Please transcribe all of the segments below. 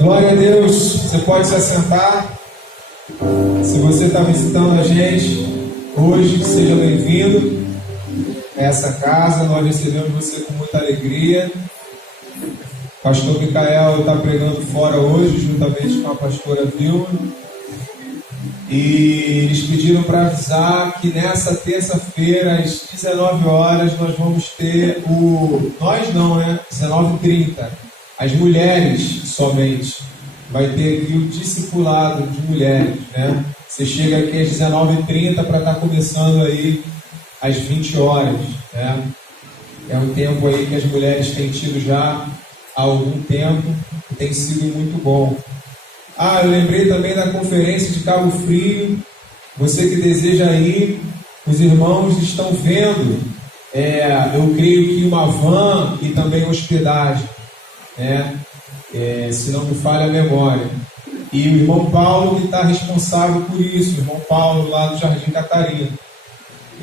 Glória a Deus, você pode se assentar. Se você está visitando a gente hoje, seja bem-vindo a essa casa. Nós recebemos você com muita alegria. O pastor Micael está pregando fora hoje, juntamente com a pastora Vilma. E eles pediram para avisar que nessa terça-feira, às 19 horas, nós vamos ter o... Nós não, né? 19h30. As mulheres somente. Vai ter aqui o discipulado de mulheres, né? Você chega aqui às 19h30 para estar começando aí às 20 horas, né? É um tempo aí que as mulheres têm tido já há algum tempo e tem sido muito bom. Eu lembrei também da conferência de Cabo Frio. Você que deseja ir, os irmãos estão vendo, eu creio que uma van e também hospedagem, né? Se não me falha a memória. E o irmão Paulo que está responsável por isso, o irmão Paulo lá do Jardim Catarina.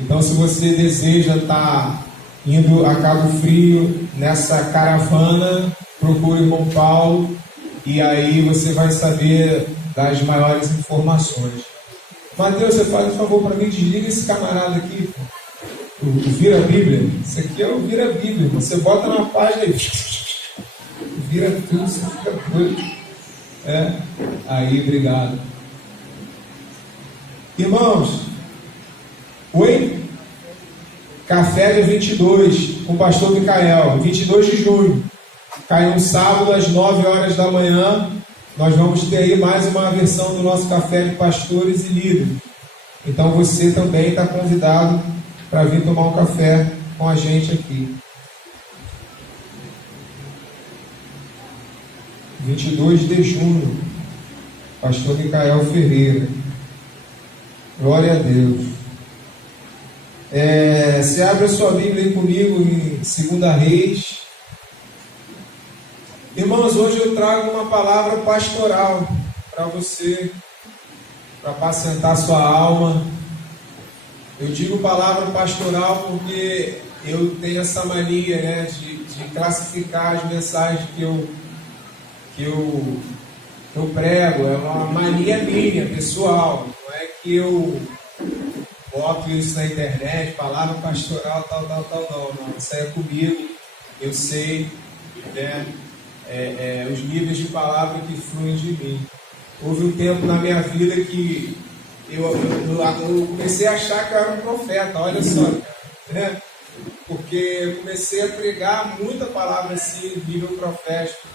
Então, se você deseja estar indo a Cabo Frio nessa caravana, procure o irmão Paulo e aí você vai saber das maiores informações. Mateus, você faz um favor para mim, desliga esse camarada aqui, o Vira Bíblia. Isso aqui é o Vira Bíblia. Você bota na página e vira tudo, você fica doido. Aí, obrigado. Irmãos, oi? Café dia 22, com o pastor Micael, 22 de junho. Cai um sábado às 9 horas da manhã. Nós vamos ter aí mais uma versão do nosso café de pastores e líderes. Então você também está convidado para vir tomar um café com a gente aqui. 22 de junho, pastor Micael Ferreira. Glória a Deus. Você abre a sua Bíblia aí comigo em 2 Reis. Irmãos, hoje eu trago uma palavra pastoral para você, para apacentar sua alma. Eu digo palavra pastoral porque eu tenho essa mania, né, de classificar as mensagens que eu prego. É uma mania minha, pessoal. Não é que eu boto isso na internet, palavra pastoral, tal, não. Isso aí é comigo, eu sei, né? Os níveis de palavra que fluem de mim. Houve um tempo na minha vida que eu comecei a achar que eu era um profeta, olha só, né? Porque eu comecei a pregar muita palavra assim, nível profético.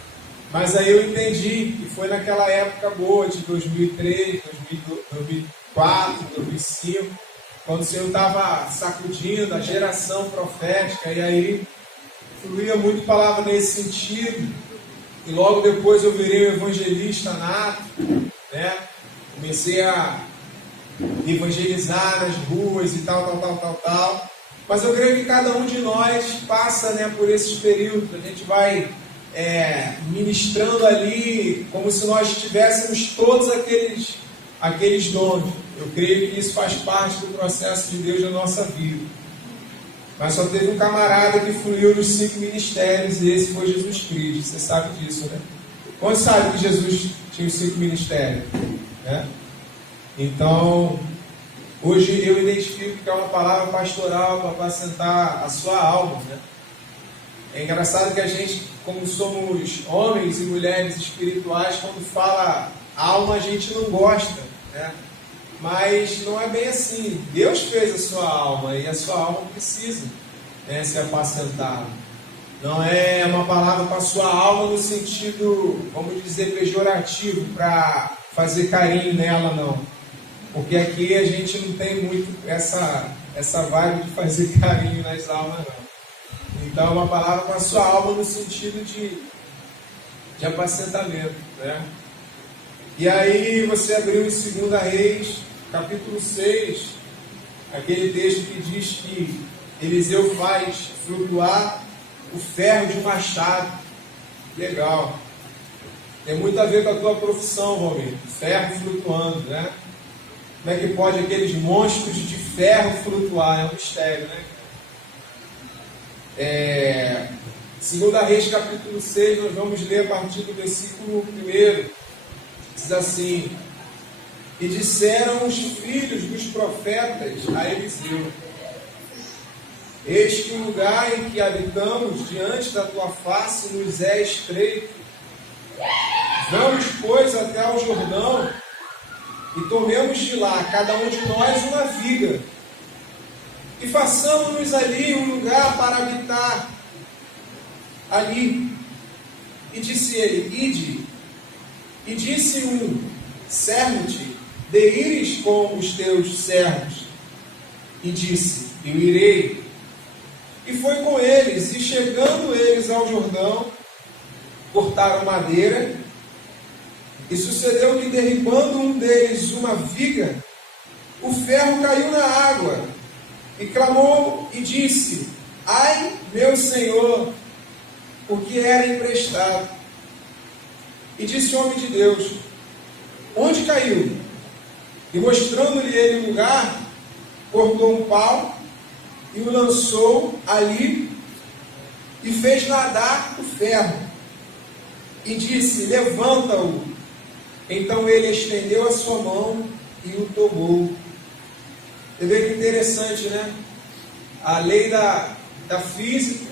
Mas aí eu entendi que foi naquela época boa de 2003, 2004, 2005, quando o Senhor estava sacudindo a geração profética, e aí fluía muito palavra nesse sentido. E logo depois eu virei um evangelista nato, né? Comecei a evangelizar nas ruas e tal. Mas eu creio que cada um de nós passa, né, por esses períodos. A gente vai ministrando ali como se nós tivéssemos todos aqueles dons. Eu creio que isso faz parte do processo de Deus na nossa vida. Mas só teve um camarada que fluiu nos 5 ministérios, e esse foi Jesus Cristo. Você sabe disso, né? Quantos sabem que Jesus tinha os 5 ministérios? Né? Então, hoje eu identifico que é uma palavra pastoral para apacentar a sua alma, né? É engraçado que a gente, como somos homens e mulheres espirituais, quando fala alma a gente não gosta, né? Mas não é bem assim. Deus fez a sua alma e a sua alma precisa, né, ser apacentada. Não é uma palavra para a sua alma no sentido, vamos dizer, pejorativo, para fazer carinho nela, não. Porque aqui a gente não tem muito essa vibe de fazer carinho nas almas, não. Então é uma palavra para a sua alma no sentido de apacentamento, né? E aí você abriu em 2 Reis, capítulo 6, aquele texto que diz que Eliseu faz flutuar o ferro de um machado. Legal. Tem muito a ver com a tua profissão, Valmir. Ferro flutuando, né? Como é que pode aqueles monstros de ferro flutuar? É um mistério, né? 2 Reis, capítulo 6, nós vamos ler a partir do versículo 1. Diz assim: E disseram os filhos dos profetas a Eliseu: Eis que o lugar em que habitamos diante da tua face nos é estreito. Vamos, pois, até ao Jordão e tomemos de lá, cada um de nós, uma viga, e façamos-nos ali um lugar para habitar ali. E disse ele: Ide. E disse um: Servo-te de ires com os teus servos. E disse: Eu irei. E foi com eles, e chegando eles ao Jordão, cortaram madeira, e sucedeu que, derribando um deles uma viga, o ferro caiu na água, e clamou e disse: Ai, meu senhor, porque era emprestado. E disse o homem de Deus: Onde caiu? E mostrando-lhe ele o lugar, cortou um pau e o lançou ali e fez nadar o ferro. E disse: Levanta-o. Então ele estendeu a sua mão e o tomou. Você vê que interessante, né? A lei da física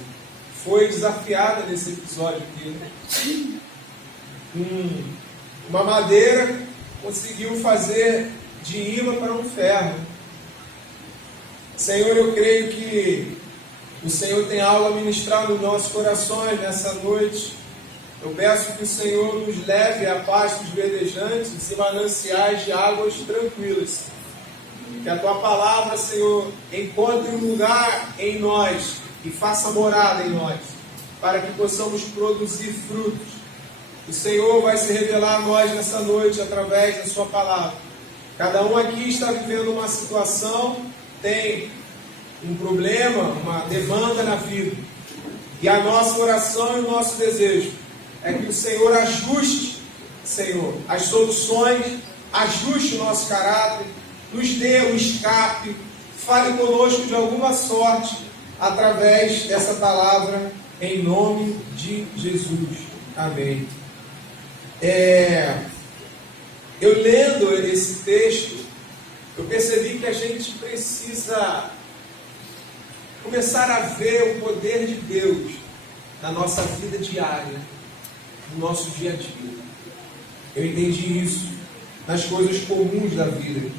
foi desafiada nesse episódio aqui, né? Uma madeira conseguiu fazer de imã para um ferro. Senhor, eu creio que o Senhor tem algo a ministrar nos nossos corações nessa noite. Eu peço que o Senhor nos leve a pastos verdejantes e mananciais de águas tranquilas. Que a Tua palavra, Senhor, encontre um lugar em nós e faça morada em nós, para que possamos produzir frutos. O Senhor vai se revelar a nós nessa noite através da Sua palavra. Cada um aqui está vivendo uma situação, tem um problema, uma demanda na vida. E a nossa oração e o nosso desejo é que o Senhor ajuste, Senhor, as soluções, ajuste o nosso caráter, nos dê o escape, fale conosco de alguma sorte através dessa palavra, em nome de Jesus. Amém. Eu lendo esse texto, eu percebi que a gente precisa começar a ver o poder de Deus na nossa vida diária, no nosso dia a dia. Eu entendi isso nas coisas comuns da vida.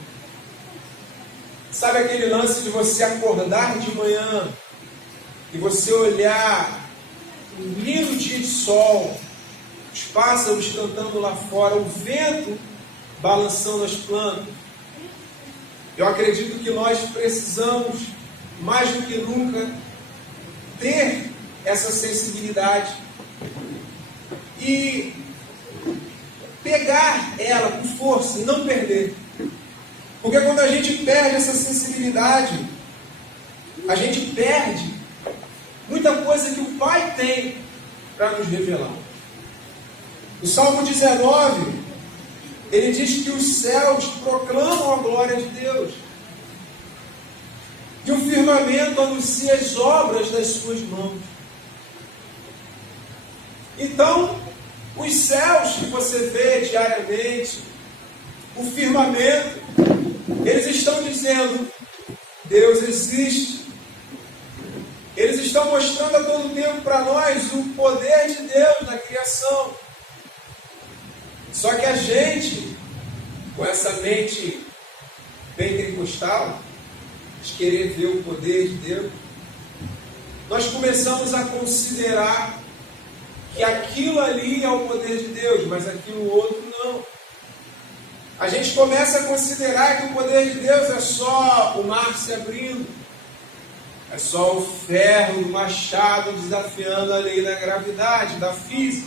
Sabe aquele lance de você acordar de manhã e você olhar um lindo dia de sol, os pássaros cantando lá fora, o vento balançando as plantas? Eu acredito que nós precisamos, mais do que nunca, ter essa sensibilidade e pegar ela com força e não perder. Porque quando a gente perde essa sensibilidade, a gente perde muita coisa que o Pai tem para nos revelar. O Salmo 19, ele diz que os céus proclamam a glória de Deus. E o firmamento anuncia as obras das suas mãos. Então, os céus que você vê diariamente, o firmamento, eles estão dizendo: Deus existe. Eles estão mostrando a todo tempo para nós o poder de Deus na criação. Só que a gente, com essa mente pentecostal, de querer ver o poder de Deus, nós começamos a considerar que aquilo ali é o poder de Deus, mas aquilo outro não. A gente começa a considerar que o poder de Deus é só o mar se abrindo, é só o ferro, o machado desafiando a lei da gravidade, da física.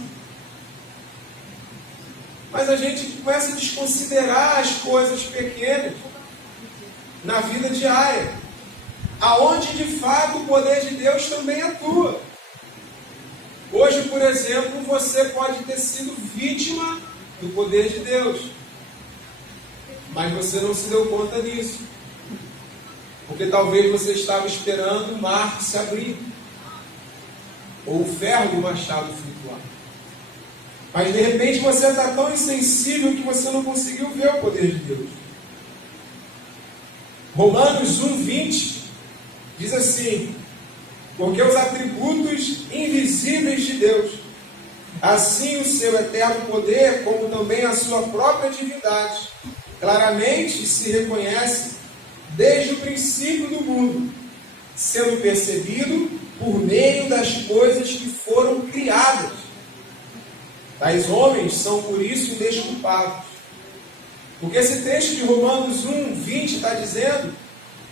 Mas a gente começa a desconsiderar as coisas pequenas na vida diária, aonde de fato o poder de Deus também atua. Hoje, por exemplo, você pode ter sido vítima do poder de Deus, mas você não se deu conta disso, porque talvez você estava esperando o mar se abrir. ou o ferro do machado flutuar. Mas de repente você está tão insensível que você não conseguiu ver o poder de Deus. Romanos 1:20 diz assim: porque os atributos invisíveis de Deus, assim o seu eterno poder, como também a sua própria divindade, claramente se reconhece desde o princípio do mundo, sendo percebido por meio das coisas que foram criadas. Tais homens são por isso indesculpáveis. O que esse texto de Romanos 1:20 está dizendo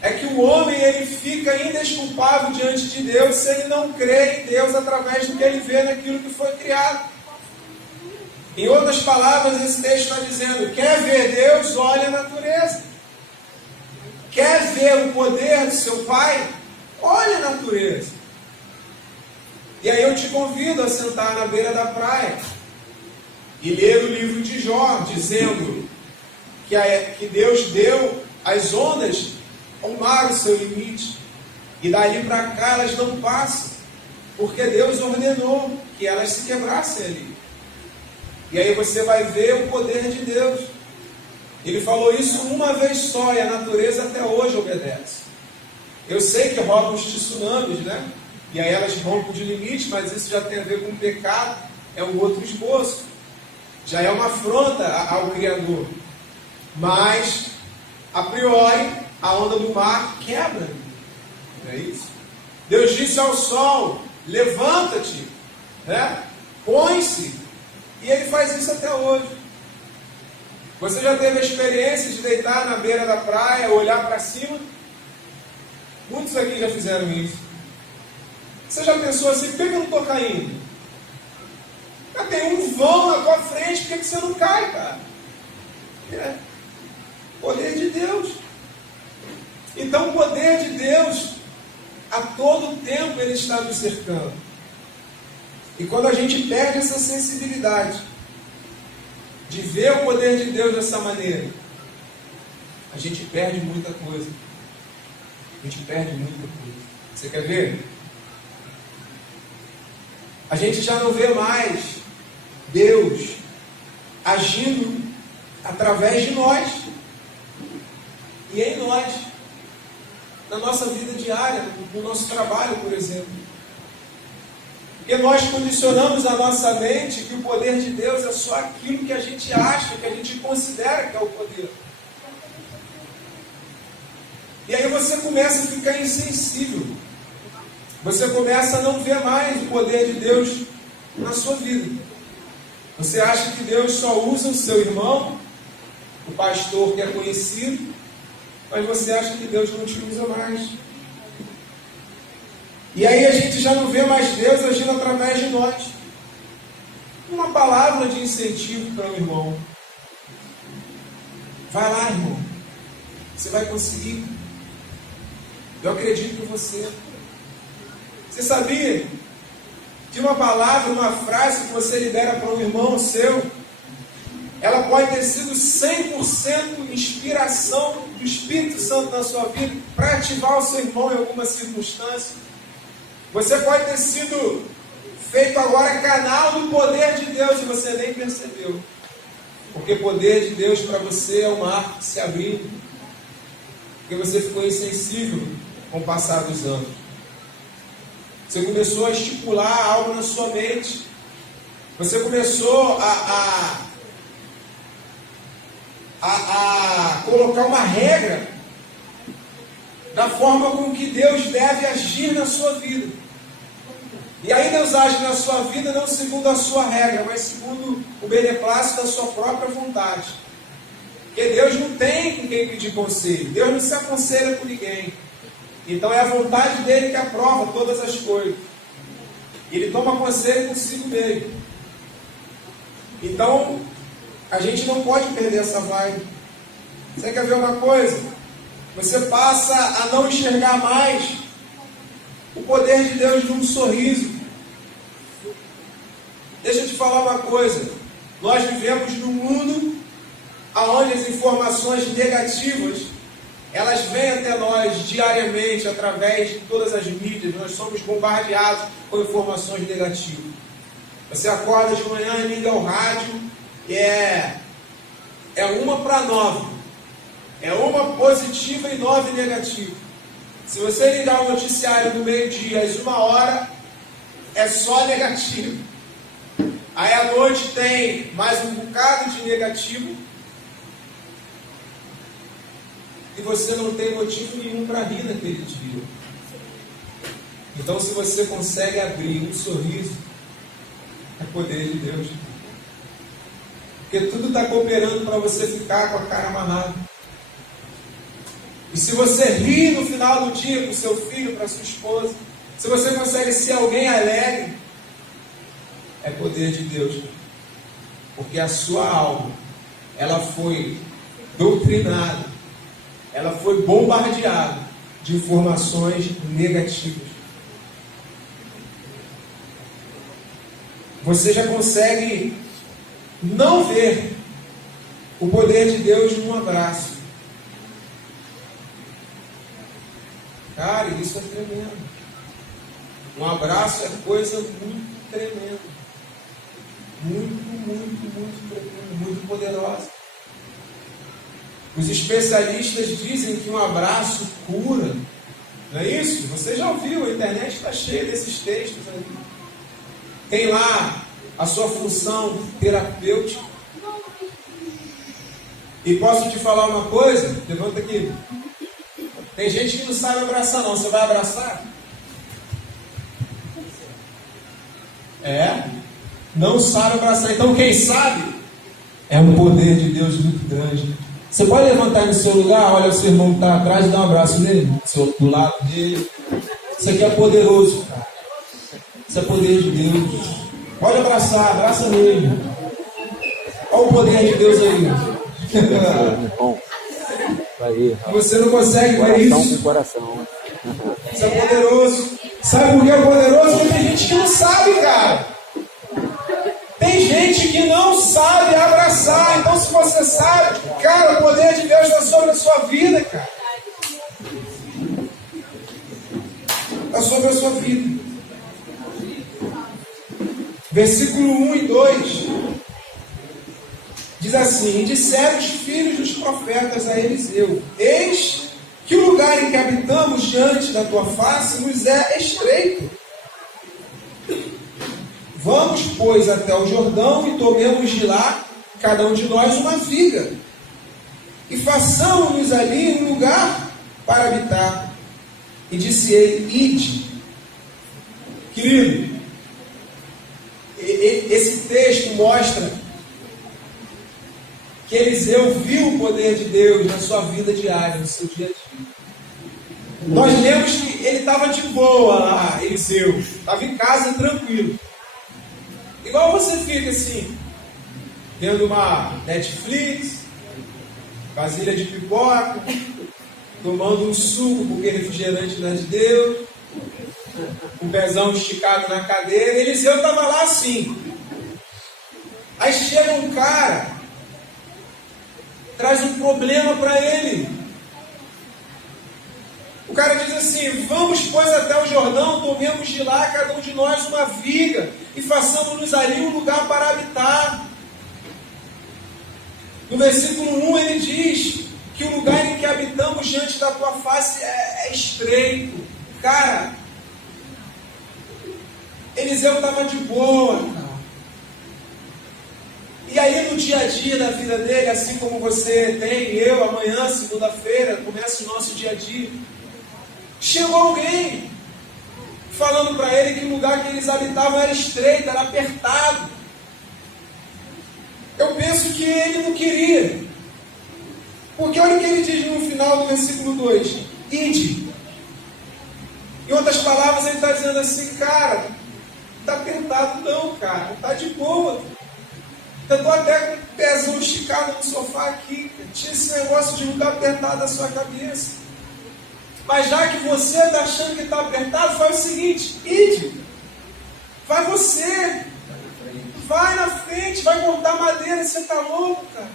é que o homem ele fica indesculpável diante de Deus se ele não crê em Deus através do que ele vê naquilo que foi criado. Em outras palavras, esse texto está dizendo: quer ver Deus? Olha a natureza. Quer ver o poder do seu Pai? Olha a natureza. E aí eu te convido a sentar na beira da praia e ler o livro de Jó, dizendo que Deus deu às ondas ao mar o seu limite, e dali para cá elas não passam, porque Deus ordenou que elas se quebrassem ali. E aí você vai ver o poder de Deus. Ele falou isso uma vez só, e a natureza até hoje obedece. Eu sei que rolam os tsunamis, né? E aí elas rompem de limite, mas isso já tem a ver com o pecado, é um outro esboço. Já é uma afronta ao Criador. Mas, a priori, a onda do mar quebra. Não é isso? Deus disse ao sol: levanta-te, né? Põe-se. E ele faz isso até hoje. Você já teve a experiência de deitar na beira da praia, olhar para cima? Muitos aqui já fizeram isso. Você já pensou assim: por que eu não estou caindo? Já tem um vão na tua frente, por que você não cai, cara? É poder de Deus. Então o poder de Deus, a todo tempo ele está nos cercando. E quando a gente perde essa sensibilidade de ver o poder de Deus dessa maneira, a gente perde muita coisa. A gente perde muita coisa. Você quer ver? A gente já não vê mais Deus agindo através de nós e em nós, na nossa vida diária, no nosso trabalho, por exemplo. Porque nós condicionamos a nossa mente que o poder de Deus é só aquilo que a gente acha, que a gente considera que é o poder. E aí você começa a ficar insensível. Você começa a não ver mais o poder de Deus na sua vida. Você acha que Deus só usa o seu irmão, o pastor que é conhecido, mas você acha que Deus não te usa mais. E aí a gente já não vê mais Deus agindo através de nós. Uma palavra de incentivo para o irmão. Vai lá, irmão. Você vai conseguir. Eu acredito em você. Você sabia que uma palavra, uma frase que você libera para um irmão seu, ela pode ter sido 100% inspiração do Espírito Santo na sua vida para ativar o seu irmão em alguma circunstância? Você pode ter sido feito agora canal do poder de Deus e você nem percebeu. Porque o poder de Deus para você é um mar se abrindo. Porque você ficou insensível com o passar dos anos. Você começou a estipular algo na sua mente. Você começou a colocar uma regra da forma com que Deus deve agir na sua vida. E aí Deus age na sua vida não segundo a sua regra, mas segundo o beneplácito da sua própria vontade. Porque Deus não tem com quem pedir conselho. Deus não se aconselha com ninguém. Então é a vontade dele que aprova todas as coisas. Ele toma conselho consigo mesmo. Então, a gente não pode perder essa vibe. Você quer ver uma coisa? Você passa a não enxergar mais o poder de Deus num sorriso. Deixa eu te falar uma coisa. Nós vivemos num mundo onde as informações negativas elas vêm até nós diariamente através de todas as mídias. Nós somos bombardeados com informações negativas. Você acorda de manhã e liga o rádio e é 1-9. É uma positiva e 9 negativa. Se você ligar o noticiário no meio-dia às 1h, é só negativo. Aí à noite tem mais um bocado de negativo. E você não tem motivo nenhum para rir naquele dia. Então, se você consegue abrir um sorriso, é poder de Deus. Porque tudo está cooperando para você ficar com a cara amarrada. E se você ri no final do dia para o seu filho, para a sua esposa, se você consegue ser alguém alegre, é poder de Deus. Porque a sua alma, ela foi doutrinada, ela foi bombardeada de informações negativas. Você já consegue não ver o poder de Deus num abraço. Cara, isso é tremendo. Um abraço é coisa muito tremenda. Muito tremenda, muito poderosa. Os especialistas dizem que um abraço cura. Não é isso? Você já ouviu, a internet está cheia desses textos aí. Tem lá a sua função terapêutica. E posso te falar uma coisa? Levanta aqui. Tem gente que não sabe abraçar não. Você vai abraçar? Não sabe abraçar. Então quem sabe é um poder de Deus muito grande. Você pode levantar no seu lugar, olha o seu irmão que está atrás e dá um abraço nele, do lado dele. Isso aqui é poderoso, cara. Isso é poder de Deus. Pode abraçar, abraça mesmo. Olha o poder de Deus aí. Você não consegue ver isso? Isso é poderoso. Sabe por que é poderoso? Porque tem gente que não sabe, cara. Tem gente que não sabe abraçar. Então, se você sabe, cara, o poder de Deus está sobre a sua vida, cara. Está sobre a sua vida. Versículo 1 e 2 diz assim: E disseram os filhos dos profetas a Eliseu: Eis que o lugar em que habitamos diante da tua face nos é estreito. Vamos, pois, até o Jordão e tomemos de lá, cada um de nós, uma viga, e façamos-nos ali um lugar para habitar. E disse ele: Ide. Querido, esse texto mostra que Eliseu viu o poder de Deus na sua vida diária, no seu dia a dia. Nós lemos que ele estava de boa lá, Eliseu, estava em casa tranquilo. Igual você fica assim, vendo uma Netflix, vasilha de pipoca, tomando um suco, porque refrigerante não é de Deus, um pezão esticado na cadeira. Eliseu estava lá assim. Aí chega um cara, traz um problema para ele. O cara diz assim: vamos, pois, até o Jordão, tomemos de lá, cada um de nós, uma viga, e façamos-nos ali um lugar para habitar. No versículo 1 ele diz que o lugar em que habitamos diante da tua face é estreito. Cara, Eliseu estava de boa, cara. E aí no dia a dia da vida dele, assim como você tem, eu, amanhã, segunda-feira, começa o nosso dia a dia. Chegou alguém falando para ele que o lugar que eles habitavam era estreito, era apertado. Eu penso que ele não queria. Porque olha o que ele diz no final do versículo 2: Ide. Em outras palavras, ele está dizendo assim: cara, não está apertado não, cara, está de boa. Eu estou até com o pezão esticado no sofá aqui. Tinha esse negócio de lugar apertado na sua cabeça. Mas já que você está achando que está apertado, faz o seguinte: ide. Vai você. Vai na frente, vai cortar madeira. Você está louco, cara?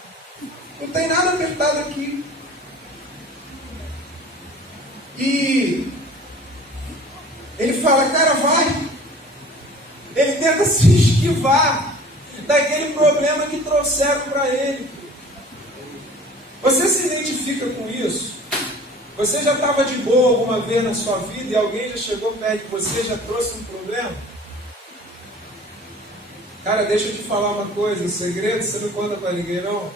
Não tem nada apertado aqui. E ele fala, cara, vai. Ele tenta se esquivar daquele problema que trouxeram para ele. Você se identifica com isso? Você já estava de boa alguma vez na sua vida e alguém já chegou perto de você e já trouxe um problema? Cara, deixa eu te falar uma coisa, um segredo, você não conta para ninguém não?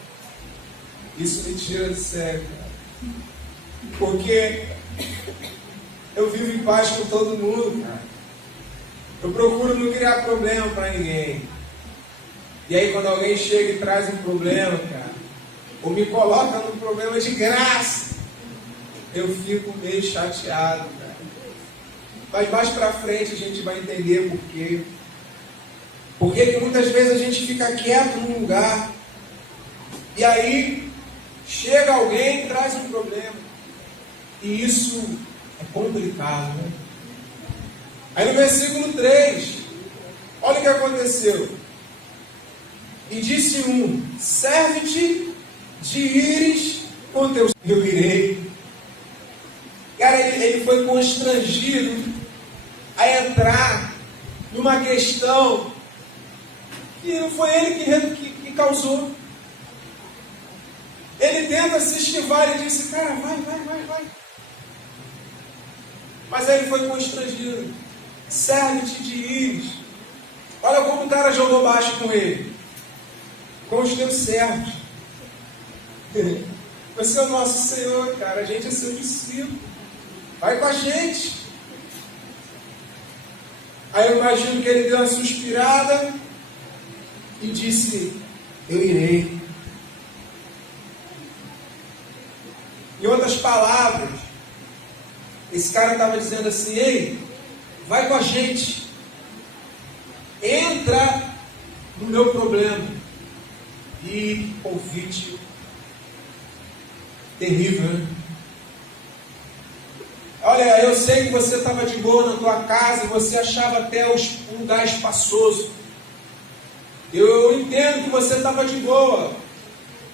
Isso me tira de sério, cara. Porque eu vivo em paz com todo mundo, cara. Eu procuro não criar problema para ninguém. E aí quando alguém chega e traz um problema, cara, ou me coloca num problema de graça, eu fico meio chateado, cara. Mas mais para frente a gente vai entender por quê. Porque que muitas vezes a gente fica quieto num lugar e aí chega alguém e traz um problema. E isso é complicado, né? Aí no versículo 3, olha o que aconteceu. E disse um, serve-te de ires com teu... Eu irei. Cara, ele foi constrangido a entrar numa questão que não foi ele que causou. Ele tenta se esquivar e disse, cara, vai. Mas aí ele foi constrangido. Serve-te de ires. Olha como o cara jogou baixo com ele. Com os teus servos. Você é o nosso Senhor, cara. A gente é seu discípulo. Vai com a gente. Aí eu imagino que ele deu uma suspirada e disse, eu irei. Em outras palavras, esse cara estava dizendo assim, ei, vai com a gente. Entra no meu problema. E convite terrível, né? Olha, eu sei que você estava de boa na tua casa, você achava até um lugar espaçoso. Eu entendo que você estava de boa.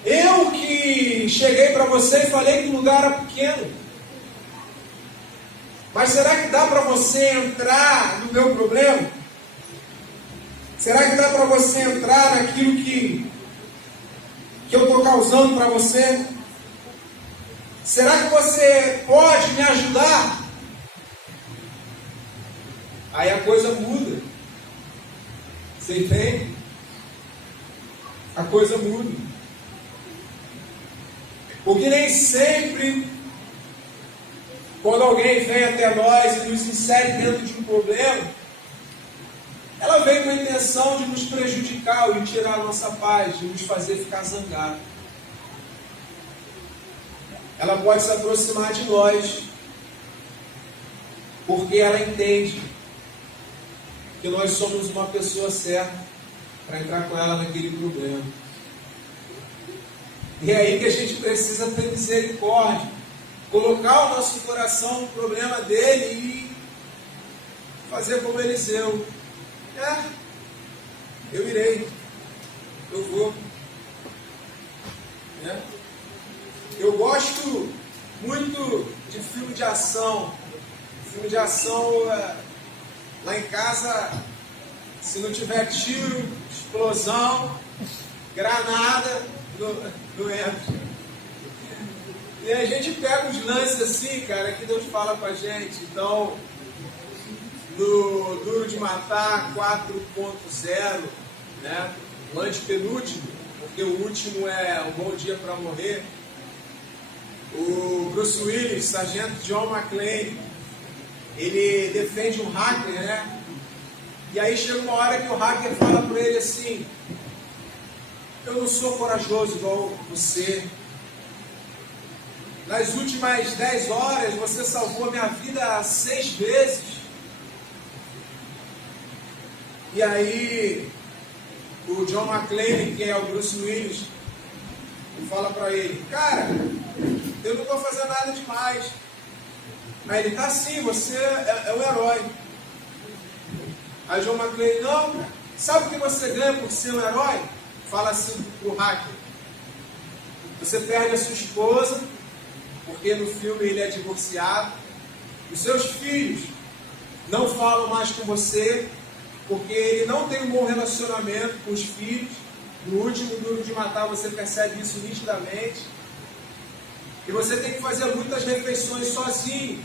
Eu que cheguei para você e falei que o lugar era pequeno. Mas será que dá para você entrar no meu problema? Será que dá para você entrar naquilo que eu estou causando para você? Será que você pode me ajudar? Aí a coisa muda. Você entende? A coisa muda. Porque nem sempre, quando alguém vem até nós e nos insere dentro de um problema, ela vem com a intenção de nos prejudicar ou de tirar a nossa paz, de nos fazer ficar zangado. Ela pode se aproximar de nós, porque ela entende que nós somos uma pessoa certa para entrar com ela naquele problema. E é aí que a gente precisa ter misericórdia, colocar o nosso coração no problema dele e fazer como Eliseu. Eu irei, eu vou. Eu gosto muito de filme de ação. Filme de ação, lá em casa, se não tiver tiro, explosão, granada, não entra. E a gente pega uns lances assim, cara, que Deus fala pra gente. Então, no Duro de Matar 4.0, né? O antepenúltimo, porque o último é Um Bom Dia para Morrer. O Bruce Willis, sargento John McClane, ele defende um hacker, né? E aí chega uma hora que o hacker fala para ele assim, eu não sou corajoso igual você. Nas últimas 10 horas você salvou a minha vida 6 vezes. E aí o John McClane, que é o Bruce Willis, fala para ele, cara, eu não estou fazendo nada demais. Aí ele, tá sim, você é um herói. Aí John McClane, não, cara, sabe o que você ganha por ser um herói? Fala assim pro hacker. Você perde a sua esposa, porque no filme ele é divorciado. Os seus filhos não falam mais com você, porque ele não tem um bom relacionamento com os filhos. No último Duro de Matar você percebe isso nitidamente. E você tem que fazer muitas refeições sozinho.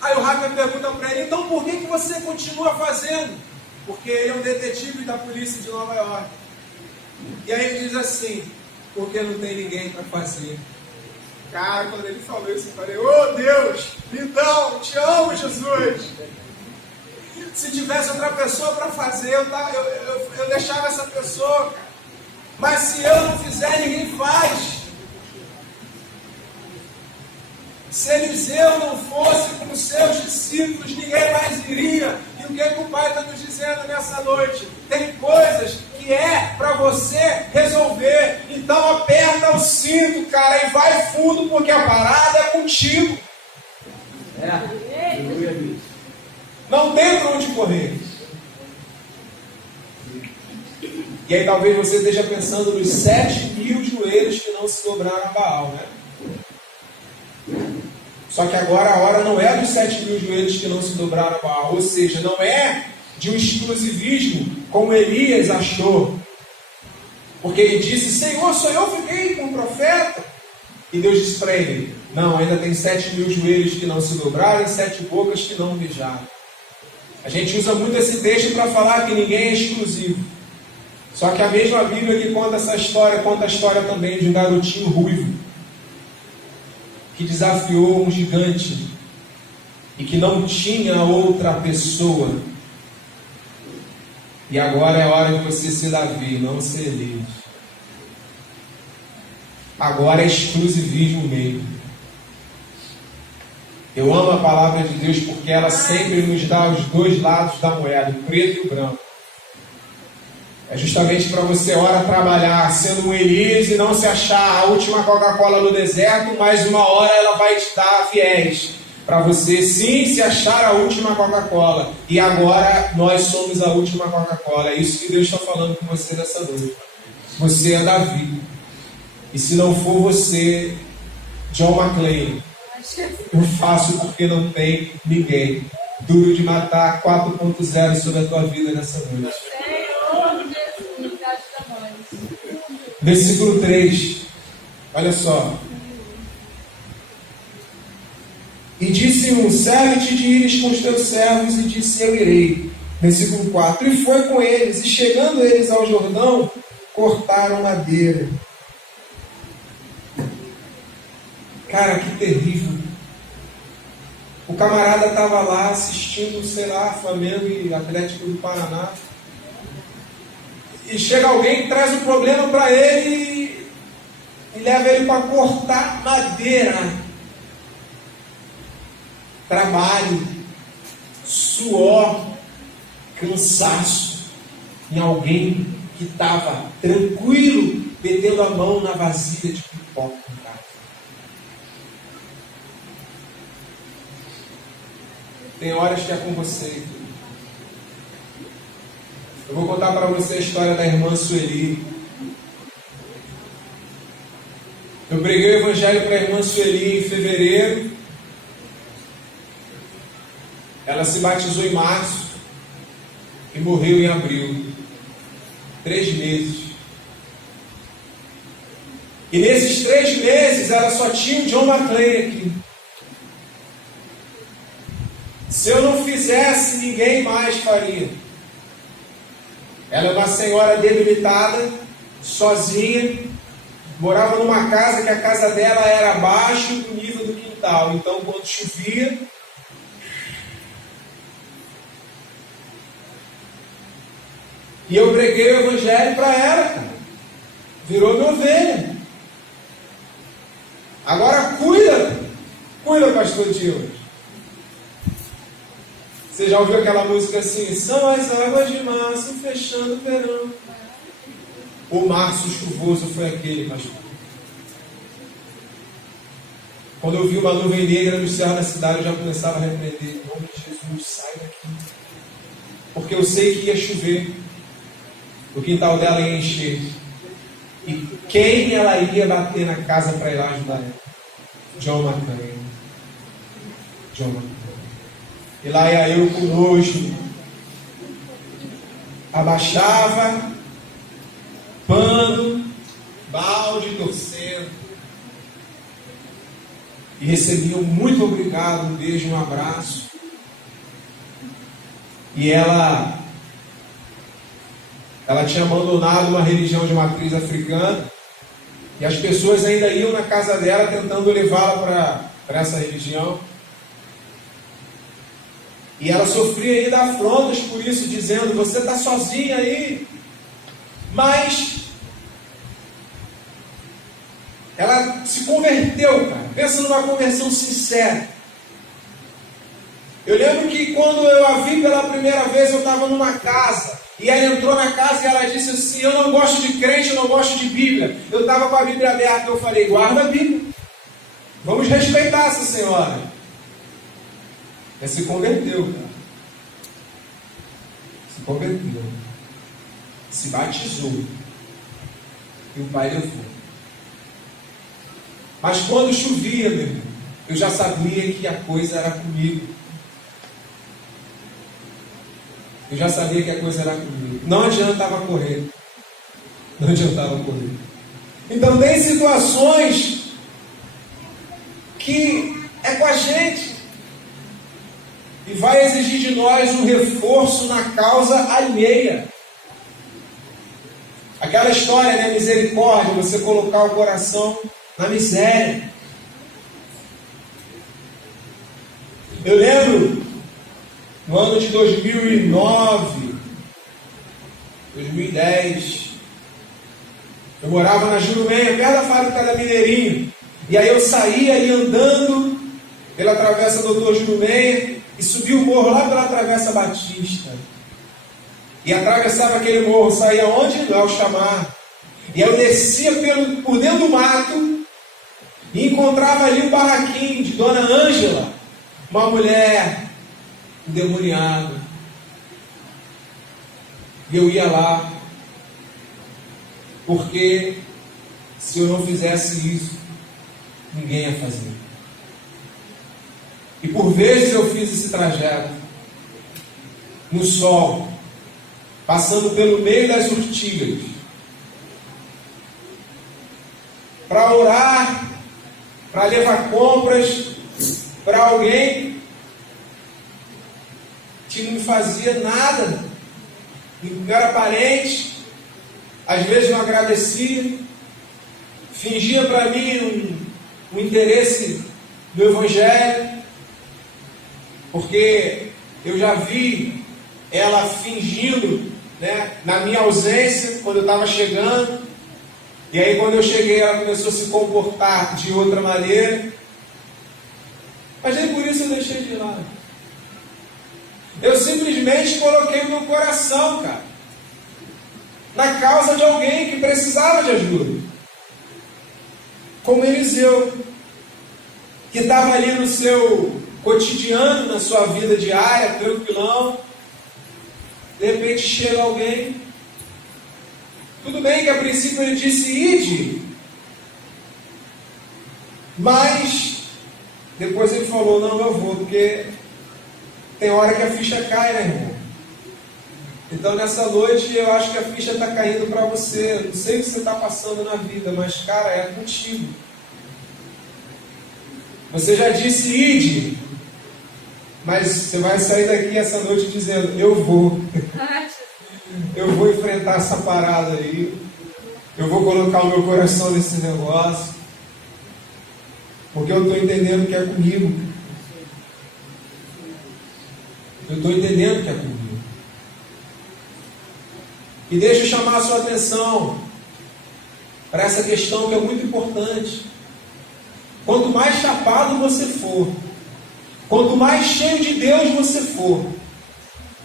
Aí o Rafa pergunta para ele, então por que você continua fazendo? Porque ele é um detetive da polícia de Nova York. E aí ele diz assim, porque não tem ninguém para fazer. Cara, quando ele falou isso, eu falei, oh Deus, então, te amo, Jesus. Se tivesse outra pessoa para fazer, eu deixava essa pessoa, cara. Mas se eu não fizer, ninguém faz. Se Eliseu não fosse com os seus discípulos, ninguém mais iria. E o que o Pai está nos dizendo nessa noite? Tem coisas que é para você resolver. Então aperta o cinto, cara, e vai fundo, porque a parada é contigo. Não tem para onde correr. E aí talvez você esteja pensando nos 7.000 joelhos que não se dobraram a Baal, né? Só que agora a hora não é dos 7.000 joelhos que não se dobraram a Baal. Ou seja, não é de um exclusivismo como Elias achou. Porque ele disse, Senhor, só eu fiquei com o profeta. E Deus disse para ele, não, ainda tem 7.000 joelhos que não se dobraram e 7 bocas que não beijaram. A gente usa muito esse texto para falar que ninguém é exclusivo. Só que a mesma Bíblia que conta essa história, conta a história também de um garotinho ruivo que desafiou um gigante e que não tinha outra pessoa. E agora é hora de você ser Davi, não ser Elias. Agora é exclusivismo mesmo. Eu amo a palavra de Deus porque ela sempre nos dá os dois lados da moeda, o preto e o branco. É justamente para você, ora, trabalhar sendo um Elias e não se achar a última Coca-Cola no deserto, mas uma hora ela vai te dar viés para você sim se achar a última Coca-Cola. E agora nós somos a última Coca-Cola. É isso que Deus está falando com você nessa noite. Você é Davi. E se não for você, John McClane, eu faço porque não tem ninguém. Duro de Matar 4.0 sobre a tua vida nessa noite. Versículo 3, olha só. E disse um, serve-te de ires com os teus servos, e disse, eu irei. Versículo 4, e foi com eles, e chegando eles ao Jordão, cortaram madeira. Cara, que terrível. O camarada estava lá assistindo, sei lá, Flamengo e Atlético do Paraná. E chega alguém que traz um problema para ele e leva ele para cortar madeira. Trabalho, suor, cansaço em alguém que estava tranquilo, metendo a mão na vasilha de pipoca em casa. Tem horas que é com você. Eu vou contar para você a história da irmã Sueli. Eu preguei o evangelho para a irmã Sueli em fevereiro. Ela se batizou em março e morreu em abril. 3 meses. E nesses 3 meses ela só tinha o John McClane aqui. Se eu não fizesse, ninguém mais faria. Ela é uma senhora debilitada, sozinha, morava numa casa que a casa dela era abaixo do nível do quintal. Então, quando chovia, e eu preguei o evangelho para ela, cara. Virou minha ovelha. Agora cuida, pastor Diego. Você já ouviu aquela música assim? São as águas de março fechando o verão. O março chuvoso foi aquele, pastor. Quando eu vi uma nuvem negra no céu da cidade, eu já começava a repreender. Em nome de Jesus, sai daqui. Porque eu sei que ia chover. O quintal dela ia encher. E quem ela ia bater na casa para ir lá ajudar ela? John McClane. Jonathan. E lá ia eu com nojo, abaixava, pano, balde, torcendo. E recebia um muito obrigado, um beijo, um abraço. E ela tinha abandonado uma religião de matriz africana. E as pessoas ainda iam na casa dela tentando levá-la para essa religião. E ela sofria ainda afrontas por isso, dizendo: você está sozinha aí. Mas ela se converteu, cara. Pensa numa conversão sincera. Eu lembro que quando eu a vi pela primeira vez, eu estava numa casa. E ela entrou na casa e ela disse assim: eu não gosto de crente, eu não gosto de Bíblia. Eu estava com a Bíblia aberta, eu falei: guarda a Bíblia. Vamos respeitar essa senhora. Ela se converteu, cara. Se converteu. Se batizou. E o pai levou. Mas quando chovia, meu irmão, eu já sabia que a coisa era comigo. Eu já sabia que a coisa era comigo. Não adiantava correr. Não adiantava correr. Então tem situações que é com a gente. E vai exigir de nós um reforço na causa alheia. Aquela história, né? Misericórdia, você colocar o coração na miséria. Eu lembro, no ano de 2009, 2010, eu morava na Jurumenha, perto da fábrica da Mineirinho. E aí eu saía ali andando pela Travessa Doutor Jurumenha e subia o morro lá pela Travessa Batista. E atravessava aquele morro, saía onde? No Alxamar. E eu descia por dentro do mato e encontrava ali um barraquinho de Dona Ângela, uma mulher endemoniada. E eu ia lá, porque se eu não fizesse isso, ninguém ia fazer. E por vezes eu fiz esse trajeto, no sol, passando pelo meio das urtigas, para orar, para levar compras para alguém que não fazia nada, não era parente, às vezes não agradecia, fingia para mim um interesse no Evangelho, porque eu já vi ela fingindo, né, na minha ausência, quando eu estava chegando. E aí quando eu cheguei, ela começou a se comportar de outra maneira. Mas nem por isso eu deixei de ir lá. Eu simplesmente coloquei o meu coração, cara, na causa de alguém que precisava de ajuda. Como Eliseu, que estava ali no seu cotidiano, na sua vida diária, tranquilão. De repente chega alguém. Tudo bem que a princípio ele disse: ide. Mas depois ele falou: não, eu vou, porque tem hora que a ficha cai, né, irmão? Então nessa noite eu acho que a ficha está caindo para você. Não sei o que você está passando na vida, mas cara, é contigo. Você já disse ide, mas você vai sair daqui essa noite dizendo: eu vou. Eu vou enfrentar essa parada aí. Eu vou colocar o meu coração nesse negócio. Porque eu estou entendendo que é comigo. Eu estou entendendo que é comigo. E deixa eu chamar a sua atenção para essa questão que é muito importante. Quanto mais chapado você for, quanto mais cheio de Deus você for,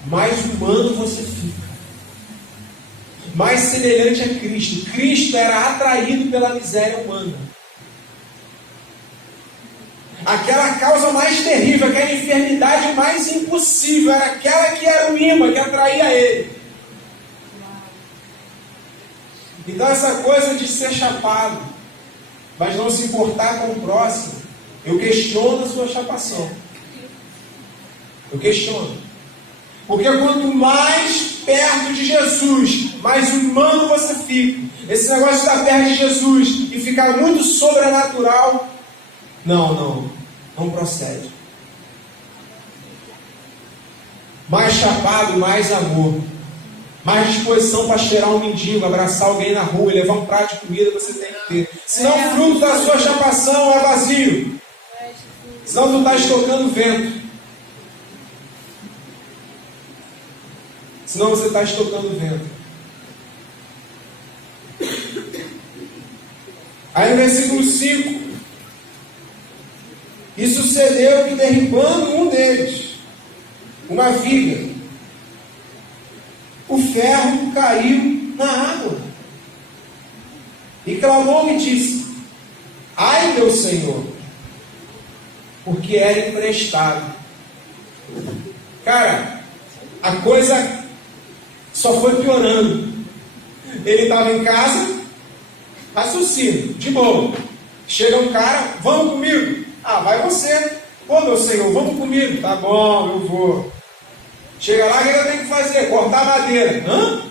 mais humano você fica. Mais semelhante a Cristo. Cristo era atraído pela miséria humana. Aquela causa mais terrível, aquela enfermidade mais impossível, era aquela que era o imã, que atraía ele. Então essa coisa de ser chapado, mas não se importar com o próximo, eu questiono a sua chapação. Eu questiono. Porque quanto mais perto de Jesus, mais humano você fica. Esse negócio de estar perto de Jesus e ficar muito sobrenatural, não procede. Mais chapado, mais amor. Mais disposição para cheirar um mendigo, abraçar alguém na rua, levar um prato de comida, você tem que ter. Senão o fruto da sua chapação é vazio. Senão tu está estocando vento. Senão você está estocando vento. Aí no versículo 5. E sucedeu que derribando um deles, uma viga, o ferro caiu na água. E clamou e disse: ai, meu Senhor, porque era emprestado. Cara, a coisa só foi piorando. Ele estava em casa, raciocínio, de boa. Chega um cara: vamos comigo? Ah, vai você. Pô, meu Senhor, vamos comigo? Tá bom, eu vou. Chega lá, o que eu tenho que fazer? Cortar madeira. Hã?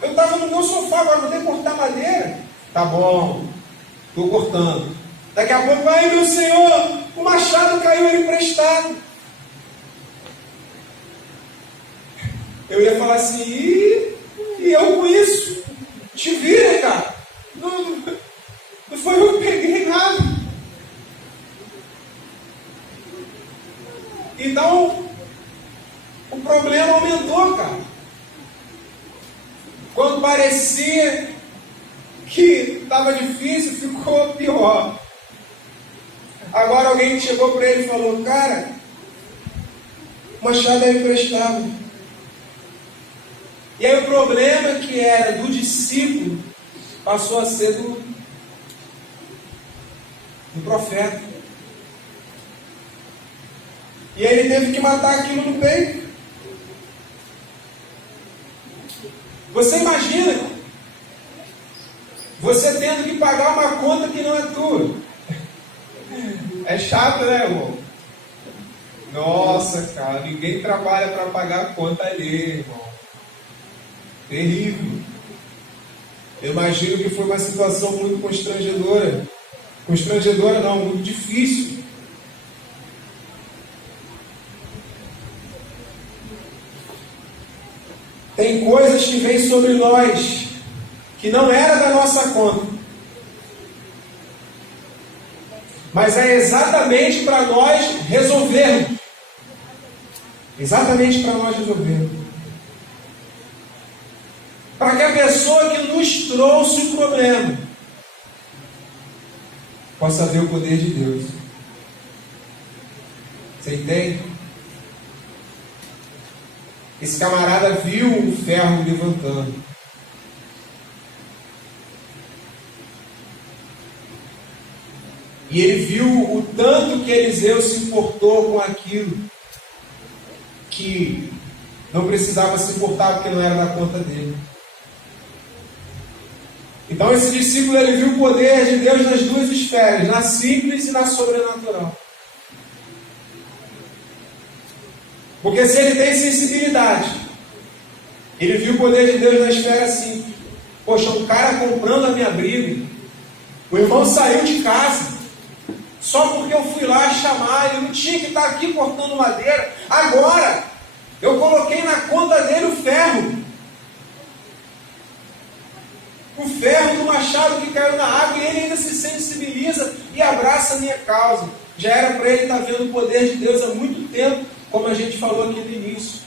Eu estava no meu sofá, agora vou ter que cortar madeira? Tá bom, estou cortando. Daqui a pouco, ai, meu Senhor, o machado caiu ele emprestado. Eu ia falar assim: e eu com isso? Te vira, cara. Não foi eu que peguei nada. Então, o problema aumentou, cara. Quando parecia que estava difícil, ficou pior. Agora alguém chegou para ele e falou: cara, o machado é emprestado. E aí o problema que era do discípulo passou a ser do profeta. E aí ele teve que matar aquilo no peito. Você imagina você tendo que pagar uma conta que não é tua. É chato, né, irmão? Nossa, cara, ninguém trabalha para pagar a conta ali, irmão. Terrível. Eu imagino que foi uma situação muito constrangedora. Constrangedora não, muito difícil. Tem coisas que vêm sobre nós que não era da nossa conta, mas é exatamente para nós resolvermos. Exatamente para nós resolvermos. Para que a pessoa que nos trouxe o problema possa ver o poder de Deus. Você entende? Esse camarada viu um ferro levantando. E ele viu o tanto que Eliseu se importou com aquilo, que não precisava se importar porque não era da conta dele. Então esse discípulo, ele viu o poder de Deus nas duas esferas, na simples e na sobrenatural. Porque se ele tem sensibilidade, ele viu o poder de Deus na esfera simples. Poxa, um cara comprando a minha briga, o irmão saiu de casa, só porque eu fui lá chamar, ele não tinha que estar aqui cortando madeira. Agora, eu coloquei na conta dele o ferro. O ferro do machado que caiu na água, e ele ainda se sensibiliza e abraça a minha causa. Já era para ele estar vendo o poder de Deus há muito tempo, como a gente falou aqui no início.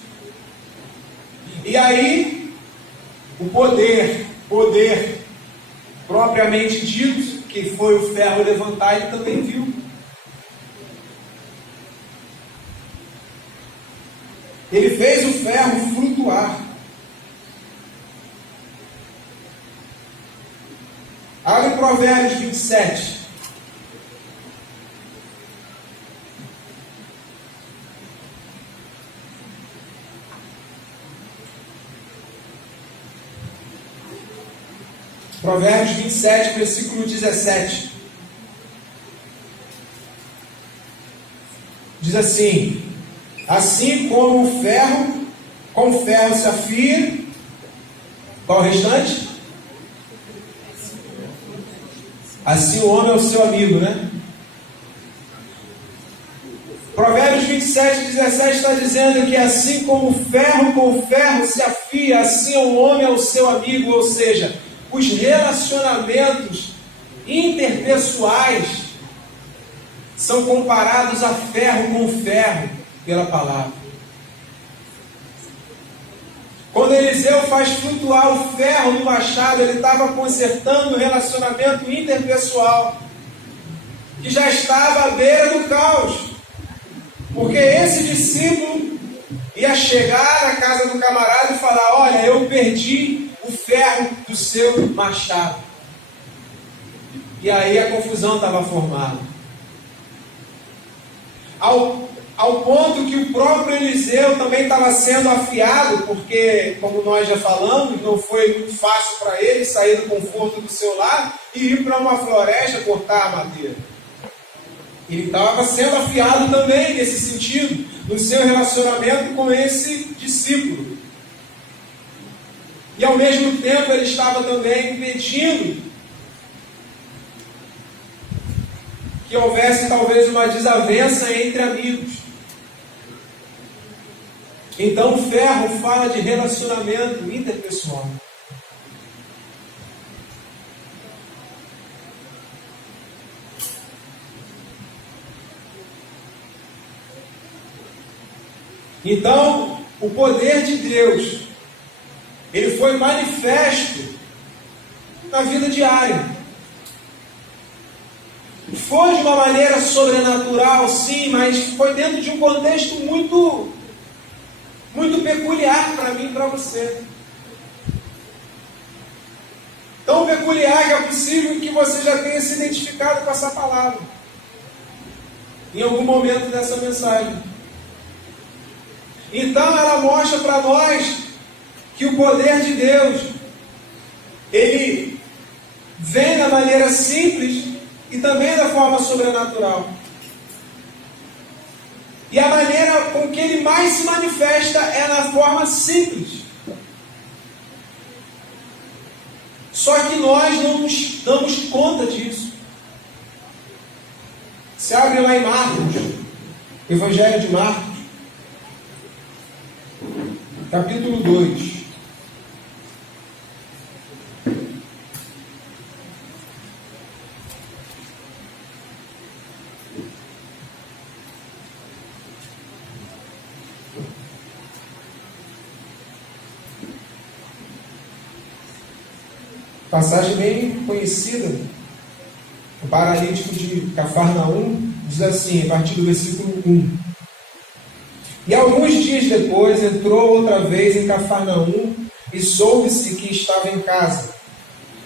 E aí, o poder propriamente dito, que foi o ferro levantar, ele também viu. Ele fez o ferro flutuar. Abre Provérbios 27. Provérbios 27, versículo 17. Diz assim: Assim como o ferro, com o ferro se afia. Qual o restante? Assim o homem é o seu amigo, né? Provérbios 27:17 está dizendo que assim como o ferro com o ferro se afia, assim o homem é o seu amigo. Ou seja, os relacionamentos interpessoais são comparados a ferro com ferro pela palavra. Quando Eliseu faz flutuar o ferro no machado, ele estava consertando o relacionamento interpessoal, que já estava à beira do caos. Porque esse discípulo ia chegar na casa do camarada e falar: olha, eu perdi o ferro do seu machado. E aí a confusão estava formada. Ao ponto que o próprio Eliseu também estava sendo afiado, porque, como nós já falamos, não foi muito fácil para ele sair do conforto do seu lar e ir para uma floresta cortar a madeira. Ele estava sendo afiado também nesse sentido, no seu relacionamento com esse discípulo. E ao mesmo tempo ele estava também impedindo que houvesse talvez uma desavença entre amigos. Então o ferro fala de relacionamento interpessoal. Então, o poder de Deus, ele foi manifesto na vida diária. Foi de uma maneira sobrenatural, sim, mas foi dentro de um contexto muito peculiar para mim e para você. Tão peculiar que é possível que você já tenha se identificado com essa palavra em algum momento dessa mensagem. Então ela mostra para nós que o poder de Deus, ele vem da maneira simples e também da forma sobrenatural. E a maneira com que ele mais se manifesta é na forma simples. Só que nós não nos damos conta disso. Se abre lá em Marcos, Evangelho de Marcos, capítulo 2. Passagem bem conhecida. O paralítico de Cafarnaum diz assim, a partir do versículo 1. E alguns dias depois entrou outra vez em Cafarnaum e soube-se que estava em casa.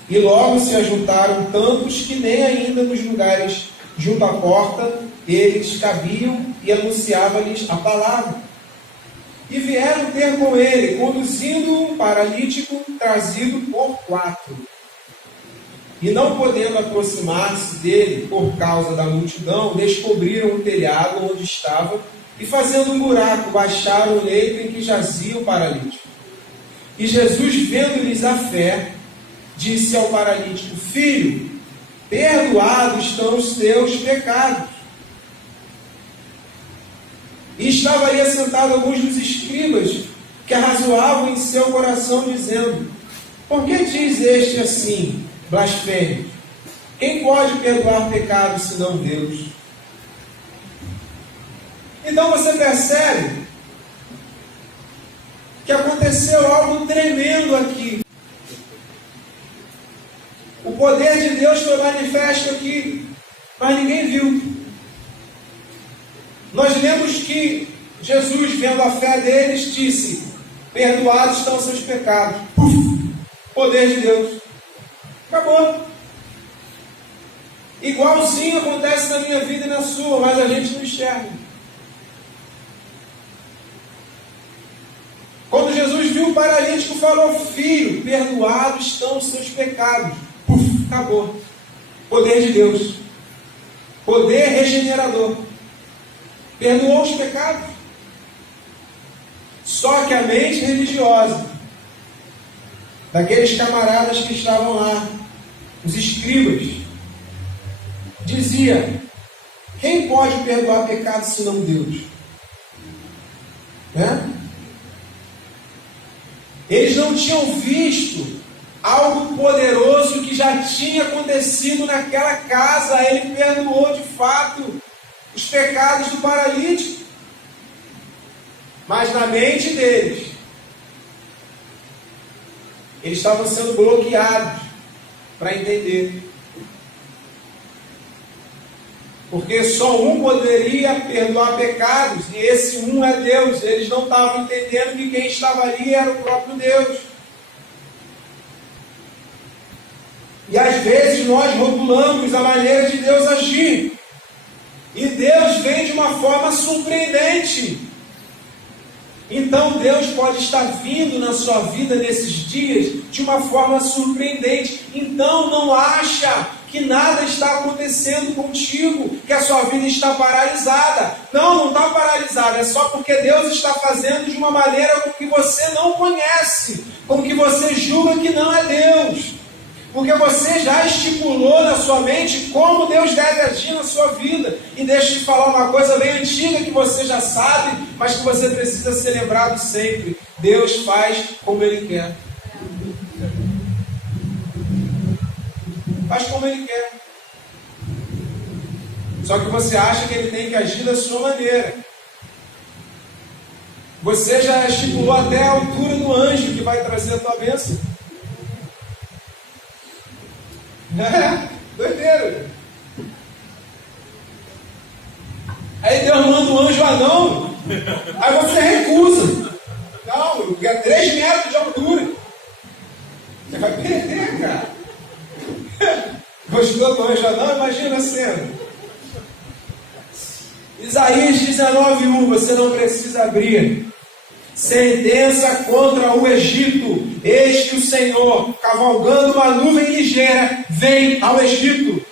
E logo se ajuntaram tantos que nem ainda nos lugares junto à porta eles cabiam, e anunciava-lhes a palavra. E vieram ter com ele, conduzindo um paralítico trazido por 4. E não podendo aproximar-se dele por causa da multidão, descobriram o telhado onde estava, e fazendo um buraco, baixaram o leito em que jazia o paralítico. E Jesus, vendo-lhes a fé, disse ao paralítico: Filho, perdoados estão os teus pecados. E estava ali assentado alguns dos escribas, que arrazoavam em seu coração, dizendo: Por que diz este assim, blasfêmio? Quem pode perdoar pecados senão Deus? Então você percebe que aconteceu algo tremendo aqui. O poder de Deus foi manifesto aqui, mas ninguém viu. Nós lemos que Jesus, vendo a fé deles, disse: perdoados estão os seus pecados. Poder de Deus. Acabou. Igualzinho acontece na minha vida e na sua, mas a gente não enxerga. Quando Jesus viu o paralítico, falou: Filho, perdoados estão os seus pecados. Acabou. Poder de Deus. Poder regenerador. Perdoou os pecados. Só que a mente religiosa daqueles camaradas que estavam lá, os escribas, dizia: quem pode perdoar pecado senão Deus? Né? Eles não tinham visto algo poderoso que já tinha acontecido naquela casa. Ele perdoou de fato os pecados do paralítico. Mas na mente deles, eles estavam sendo bloqueados para entender. Porque só um poderia perdoar pecados, e esse um é Deus. Eles não estavam entendendo que quem estava ali era o próprio Deus. E às vezes nós rotulamos a maneira de Deus agir. E Deus vem de uma forma surpreendente. Então Deus pode estar vindo na sua vida nesses dias de uma forma surpreendente. Então não acha que nada está acontecendo contigo, que a sua vida está paralisada. Não está paralisada, é só porque Deus está fazendo de uma maneira com que você não conhece, com que você julga que não é Deus. Porque você já estipulou na sua mente como Deus deve agir na sua vida. E deixa eu te falar uma coisa bem antiga que você já sabe, mas que você precisa ser lembrado sempre. Deus faz como Ele quer. Faz como Ele quer. Só que você acha que Ele tem que agir da sua maneira. Você já estipulou até a altura do anjo que vai trazer a tua bênção. Doideira. Aí Deus manda um anjo anão. Aí você recusa. Não, eu quero 3 metros de altura. Você vai perder, cara. Gostou do anjo anão? Imagina a cena. Isaías 19:1. Você não precisa abrir. Sentença contra o Egito. Eis que o Senhor, cavalgando uma nuvem ligeira, vem ao Egito.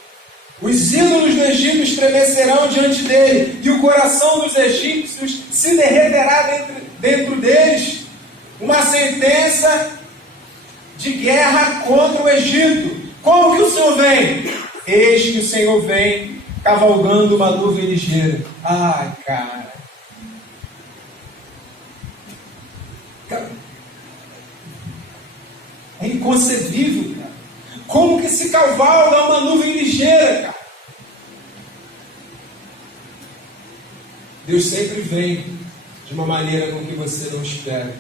Os ídolos do Egito estremecerão diante dele, e o coração dos egípcios se derreterá dentro deles. Uma sentença de guerra contra o Egito. Como que o Senhor vem? Eis que o Senhor vem cavalgando uma nuvem ligeira. Ai, cara. É inconcebível, cara. Como que esse cavalo dá uma nuvem ligeira, cara? Deus sempre vem de uma maneira com que você não espera.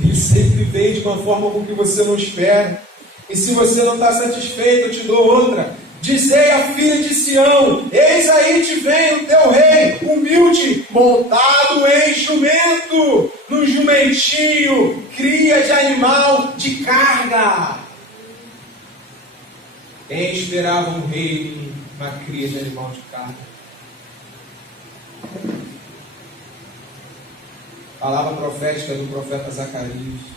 Ele sempre vem de uma forma com que você não espera. E se você não está satisfeito, eu te dou outra. Dizei à filha de Sião: eis aí te vem o teu rei, humilde, montado em jumento, num jumentinho, cria de animal de carga. Quem esperava um rei, uma cria de animal de carga? Palavra profética do profeta Zacarias.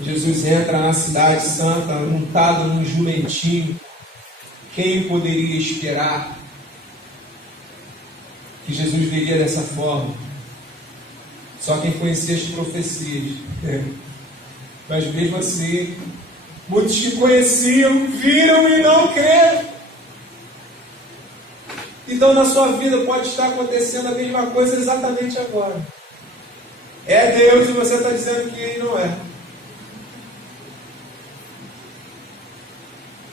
Jesus entra na cidade santa, montado num jumentinho. Quem poderia esperar que Jesus viria dessa forma? Só quem conhecia as profecias. Mas mesmo assim, muitos que conheciam, viram e não creram. Então na sua vida pode estar acontecendo a mesma coisa exatamente agora. É Deus e você está dizendo que Ele não é.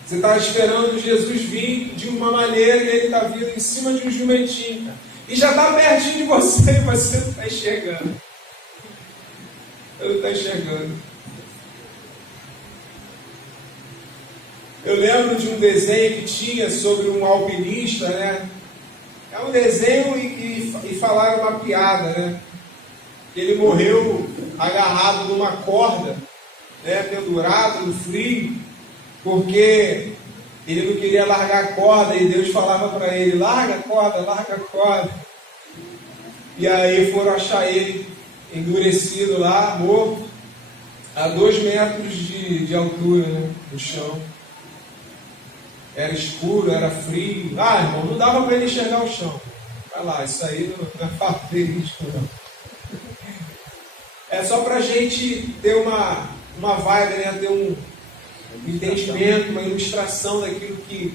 Você está esperando Jesus vir de uma maneira e Ele está vindo em cima de um jumentinho, cara. E já está pertinho de você e você não está enxergando. Você não está enxergando. Eu lembro de um desenho que tinha sobre um alpinista, né? É um desenho e falaram uma piada, né? Ele morreu agarrado numa corda, né? Pendurado no frio, porque ele não queria largar a corda e Deus falava para ele: larga a corda, larga a corda. E aí foram achar ele endurecido lá, morto, a 2 metros de altura, né, no chão. era escuro, era frio. Ah, irmão, não dava para ele enxergar o chão. Vai lá, isso aí não é verídico, não. É só para a gente ter uma vibe, né? Ter um entendimento, uma ilustração daquilo que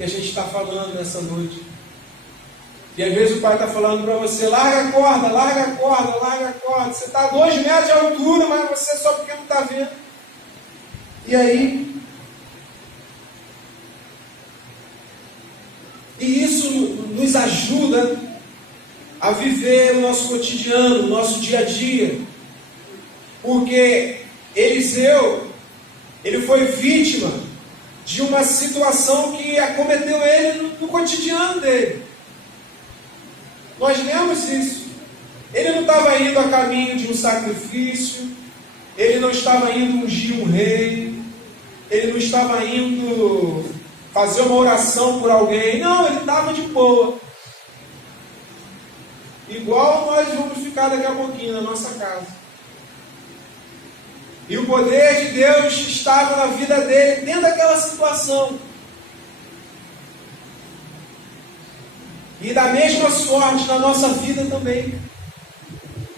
a gente está falando nessa noite. E às vezes o pai está falando para você, larga a corda, larga a corda, larga a corda. Você está a 2 metros de altura, mas você só porque não está vendo. E aí? E isso nos ajuda a viver o nosso cotidiano, o nosso dia a dia. Porque Eliseu, ele foi vítima de uma situação que acometeu ele no cotidiano dele. Nós lemos isso. Ele não estava indo a caminho de um sacrifício, ele não estava indo ungir um rei, ele não estava indo fazer uma oração por alguém. Não, ele estava de boa. Igual nós vamos ficar daqui a pouquinho na nossa casa. E o poder de Deus estava na vida dele, dentro daquela situação. E da mesma sorte na nossa vida também.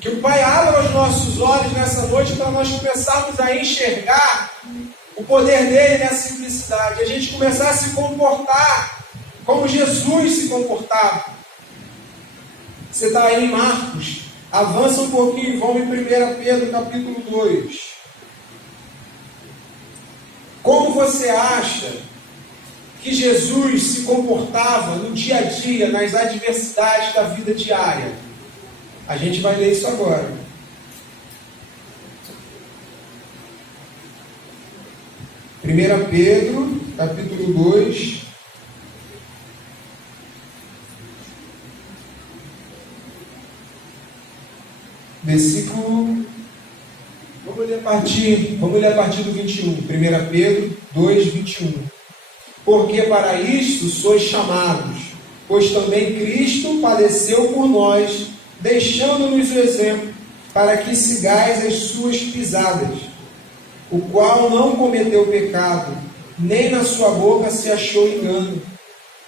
Que o Pai abra os nossos olhos nessa noite para nós começarmos a enxergar o poder dele nessa simplicidade. A gente começar a se comportar como Jesus se comportava. Você está aí em Marcos. Avança um pouquinho, vamos em 1 Pedro capítulo 2. Como você acha que Jesus se comportava no dia a dia, nas adversidades da vida diária? A gente vai ler isso agora. Primeira Pedro, capítulo 2. Versículo... Vamos ler a partir do 21. 1 Pedro 2, 21. Porque para isto sois chamados, pois também Cristo padeceu por nós, deixando-nos o exemplo, para que sigais as suas pisadas, o qual não cometeu pecado, nem na sua boca se achou engano,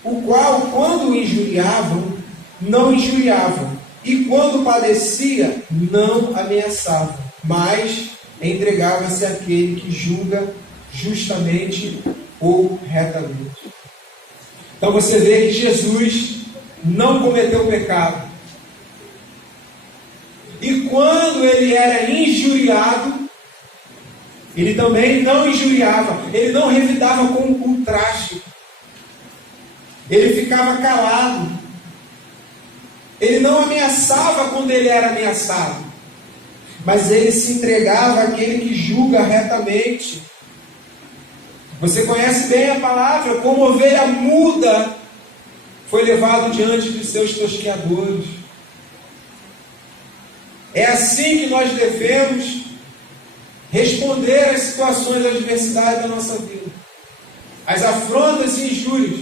o qual, quando injuriavam, não injuriavam, e quando padecia, não ameaçava, mas entregava-se àquele que julga justamente ou retamente. Então você vê que Jesus não cometeu pecado. E quando ele era injuriado, ele também não injuriava, ele não revidava com ultraje, ele ficava calado, ele não ameaçava quando ele era ameaçado, mas ele se entregava àquele que julga retamente. Você conhece bem a palavra, como ovelha muda, foi levado diante dos seus tosqueadores. É assim que nós devemos responder às situações de adversidade da nossa vida, às afrontas e injúrias.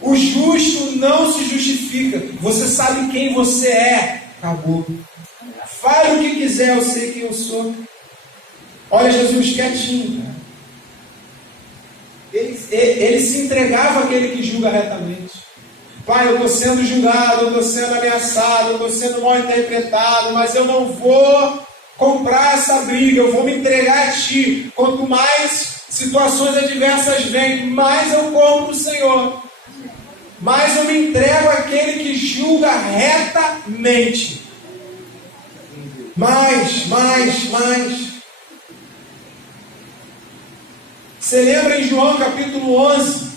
O justo não se justifica. Você sabe quem você é. Acabou. Fale o que quiser, eu sei quem eu sou. Olha Jesus quietinho. Ele se entregava àquele que julga retamente. Pai, eu estou sendo julgado, eu estou sendo ameaçado, eu estou sendo mal interpretado, mas eu não vou comprar essa briga, eu vou me entregar a Ti. Quanto mais situações adversas vêm, mais eu compro o Senhor. Mais eu me entrego àquele que julga retamente. Mais. Você lembra em João capítulo 11,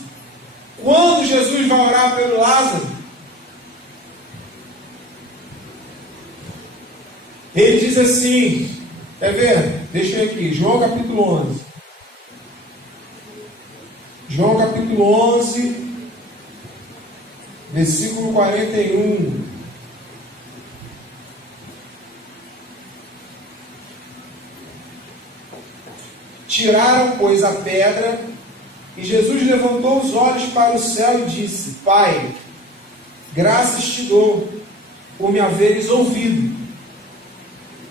quando Jesus vai orar pelo Lázaro? Ele diz assim, quer ver? Deixa eu ir aqui, João capítulo 11. João capítulo 11, versículo 41. Tiraram, pois, a pedra, e Jesus levantou os olhos para o céu e disse: Pai, graças te dou por me haveres ouvido.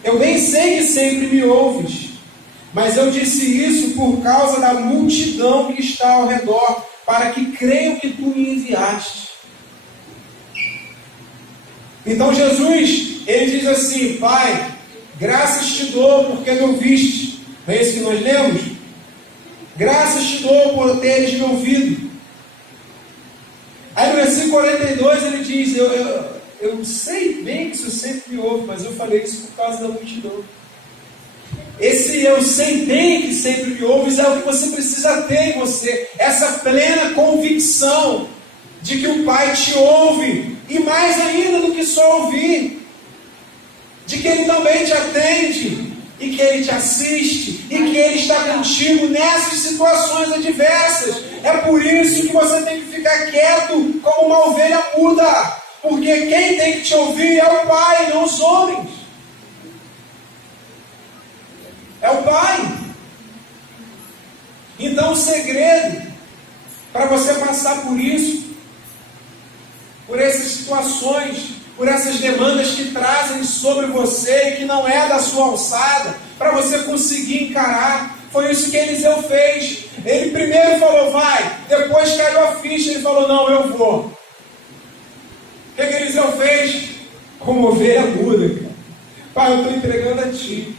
Eu bem sei que sempre me ouves, Mas eu disse isso por causa da multidão que está ao redor, para que creiam que tu me enviaste. Então Jesus, ele diz assim: Pai, graças te dou porque me ouviste. Não é isso que nós lemos? Graças te dou por teres me ouvido. Aí no versículo 42 ele diz: eu sei bem que isso sempre me ouve, mas eu falei isso por causa da multidão. Esse eu sei bem que sempre me ouves é o que você precisa ter em você. Essa plena convicção de que o Pai te ouve. E mais ainda do que só ouvir. De que Ele também te atende. E que Ele te assiste. E que Ele está contigo nessas situações adversas. É por isso que você tem que ficar quieto como uma ovelha muda. Porque quem tem que te ouvir é o Pai, não os homens. É o Pai. Então o segredo para você passar por isso, por essas situações, por essas demandas que trazem sobre você e que não é da sua alçada, para você conseguir encarar, foi isso que Eliseu fez. Ele primeiro falou, vai, depois caiu a ficha, ele falou, não, eu vou. O que Eliseu fez? Como ovelha muda, cara. Pai, eu estou entregando a ti.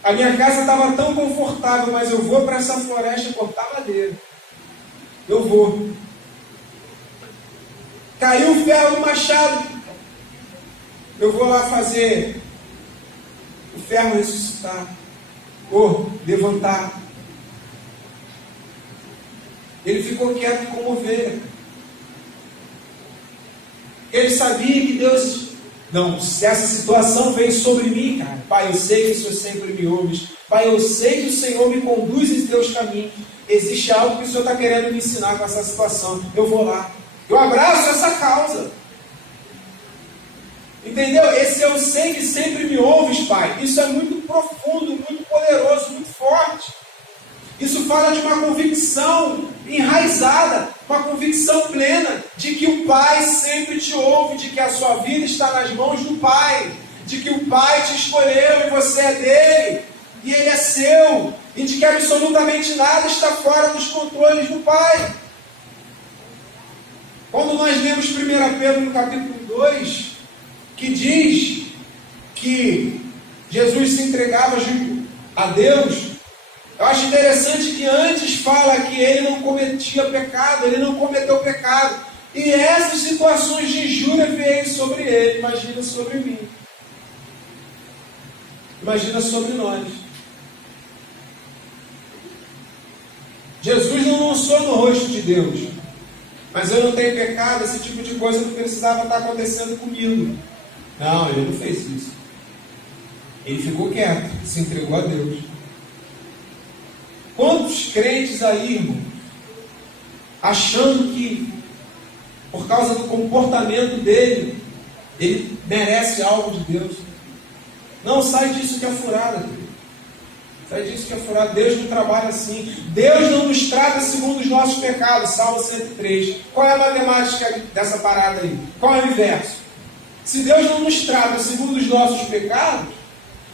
A minha casa estava tão confortável, mas eu vou para essa floresta cortar madeira. Eu vou. Caiu o ferro do machado. Eu vou lá fazer o ferro ressuscitar. Ou levantar. Ele ficou quieto como ovelha. Ele sabia que Deus... Não, se essa situação vem sobre mim, cara, Pai, eu sei que o Senhor sempre me ouve. Pai, eu sei que o Senhor me conduz em teus caminhos. Existe algo que o Senhor está querendo me ensinar com essa situação. Eu vou lá. Eu abraço essa causa. Entendeu? Esse eu sei que sempre me ouves, Pai. Isso é muito profundo, muito poderoso, muito forte. Isso fala de uma convicção enraizada, uma convicção plena de que o Pai sempre te ouve, de que a sua vida está nas mãos do Pai, de que o Pai te escolheu e você é dele, e ele é seu, e de que absolutamente nada está fora dos controles do Pai. Quando nós lemos 1 Pedro no capítulo 2, que diz que Jesus se entregava a Deus, eu acho interessante que antes fala que ele não cometia pecado, ele não cometeu pecado. E essas situações de injúria vieram sobre ele. Imagina sobre mim. Imagina sobre nós. Jesus não lançou no rosto de Deus. Mas eu não tenho pecado, esse tipo de coisa não precisava estar acontecendo comigo. Não, ele não fez isso. Ele ficou quieto, se entregou a Deus. Quantos crentes aí, irmão, achando que por causa do comportamento dele, ele merece algo de Deus? Não, sai disso que é furada, querido. Sai disso que é furada. Deus não trabalha assim. Deus não nos trata segundo os nossos pecados. Salmo 103. Qual é a matemática dessa parada aí? Qual é o inverso? Se Deus não nos trata segundo os nossos pecados,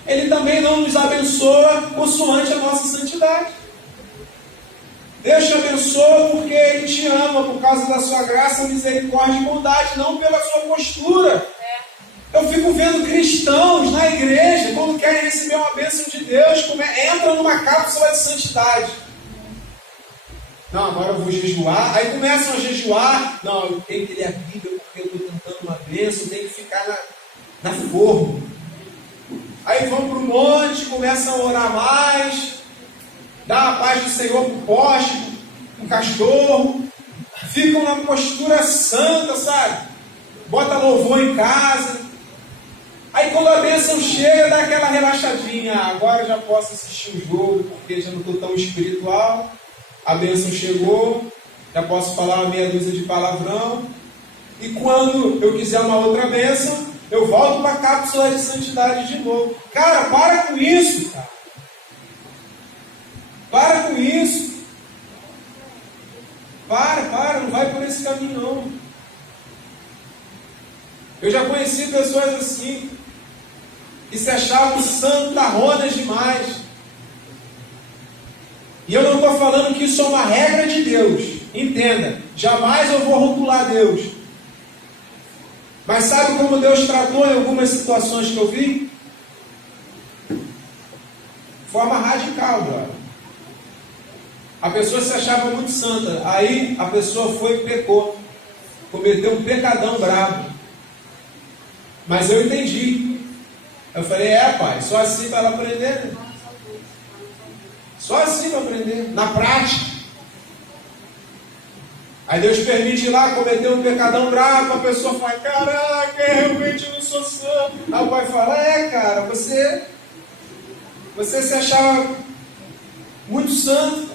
Ele também não nos abençoa consoante a nossa santidade. Deus te abençoa porque Ele te ama, por causa da sua graça, misericórdia e bondade, não pela sua postura. Eu fico vendo cristãos na igreja, quando querem receber uma bênção de Deus, entram numa cápsula de santidade. Não, agora eu vou jejuar. Aí começam a jejuar. Não, eu tenho que ler a Bíblia porque eu estou tentando uma bênção, eu tenho que ficar na forma. Aí vão para o monte, começam a orar mais, dá a paz do Senhor para o poste, para o cachorro, ficam na postura santa, sabe? Bota louvor em casa. Aí quando a bênção chega, dá aquela relaxadinha. Agora eu já posso assistir o jogo, porque já não estou tão espiritual. A bênção chegou, já posso falar uma meia dúzia de palavrão. E quando eu quiser uma outra bênção, eu volto para a cápsula de santidade de novo. Cara, para com isso, cara. Para com isso. Para, não vai por esse caminho não. Eu já conheci pessoas assim, que se achavam santarronas demais. E eu não estou falando que isso é uma regra de Deus. Entenda, jamais eu vou rotular Deus. Mas sabe como Deus tratou em algumas situações que eu vi? Forma radical, brother. A pessoa se achava muito santa. Aí a pessoa foi e pecou. Cometeu um pecadão bravo. Mas eu entendi. Eu falei, pai, só assim para ela aprender. Né? Só assim para aprender. Na prática. Aí Deus permite ir lá, cometer um pecadão bravo, a pessoa fala, caraca, eu realmente não sou santo. Aí o pai fala, cara, você se achava muito santo.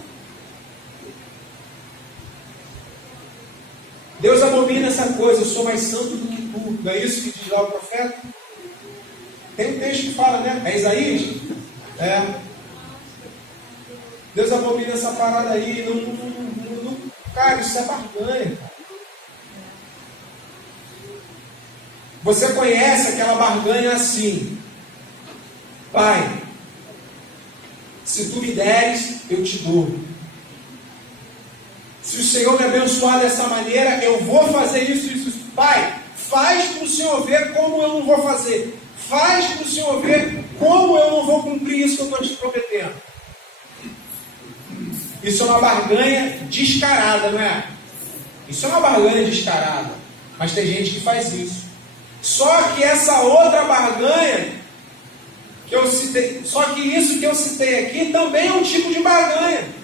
Deus abomina essa coisa, eu sou mais santo do que tu. Não é isso que diz lá o profeta? Tem um texto que fala, né? É Isaías? Deus abomina essa parada aí, cara, isso é barganha. Você conhece aquela barganha assim: Pai, se tu me deres, eu te dou. Se o Senhor me abençoar dessa maneira, eu vou fazer isso, isso, isso. Pai, faz para o Senhor ver como eu não vou fazer. Faz para o Senhor ver como eu não vou cumprir isso que eu estou te prometendo. Isso é uma barganha descarada, não é? Isso é uma barganha descarada. Mas tem gente que faz isso. Só que essa outra barganha que eu citei, só que isso que eu citei aqui também é um tipo de barganha.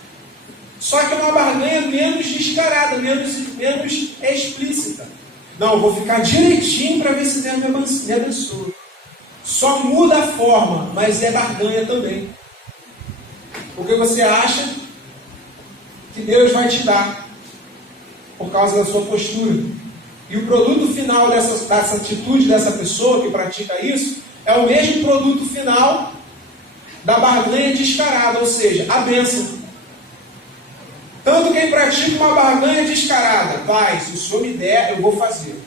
Só que é uma barganha menos descarada, menos explícita. Não, eu vou ficar direitinho para ver se Deus me abençoa. Só muda a forma, mas é barganha também. Porque você acha que Deus vai te dar por causa da sua postura. E o produto final dessa atitude dessa pessoa que pratica isso é o mesmo produto final da barganha descarada, ou seja, a bênção. Tanto quem pratica uma barganha descarada, Pai, se o Senhor me der, eu vou fazer.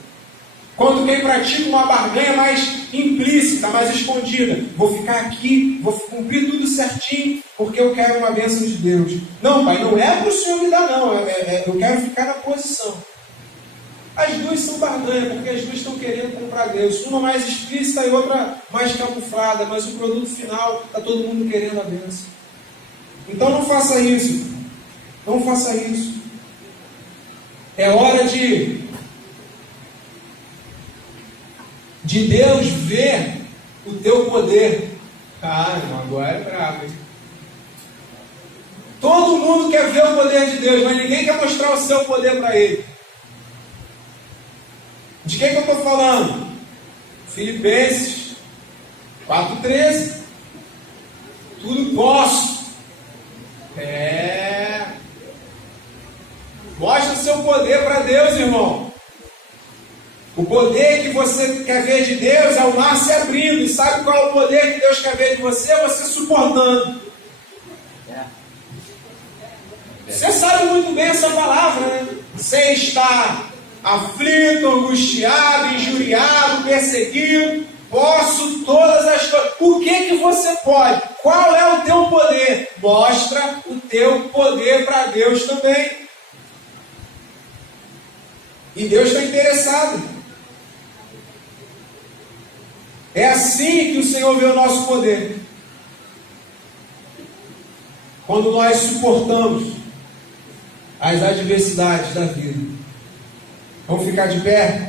Quanto quem pratica uma barganha mais implícita, mais escondida, vou ficar aqui, vou cumprir tudo certinho, porque eu quero uma bênção de Deus. Não, Pai, não é para o Senhor me dar, não. Eu quero ficar na posição. As duas são barganha, porque as duas estão querendo comprar Deus. Uma mais explícita e outra mais camuflada, mas o produto final está todo mundo querendo a bênção. Então não faça isso. Não faça isso. É hora de Deus ver o teu poder. Irmão, agora é bravo, hein? Todo mundo quer ver o poder de Deus, mas ninguém quer mostrar o seu poder para ele. De que eu estou falando? Filipenses 4,13. Tudo posso. Mostra o seu poder para Deus, irmão. O poder que você quer ver de Deus é o mar se abrindo. E sabe qual é o poder que Deus quer ver de você? Você suportando. Você sabe muito bem essa palavra, né? Você está aflito, angustiado, injuriado, perseguido. Posso todas as coisas. O que você pode? Qual é o teu poder? Mostra o teu poder para Deus também. E Deus está interessado. É assim que o Senhor vê o nosso poder. Quando nós suportamos as adversidades da vida. Vamos ficar de pé?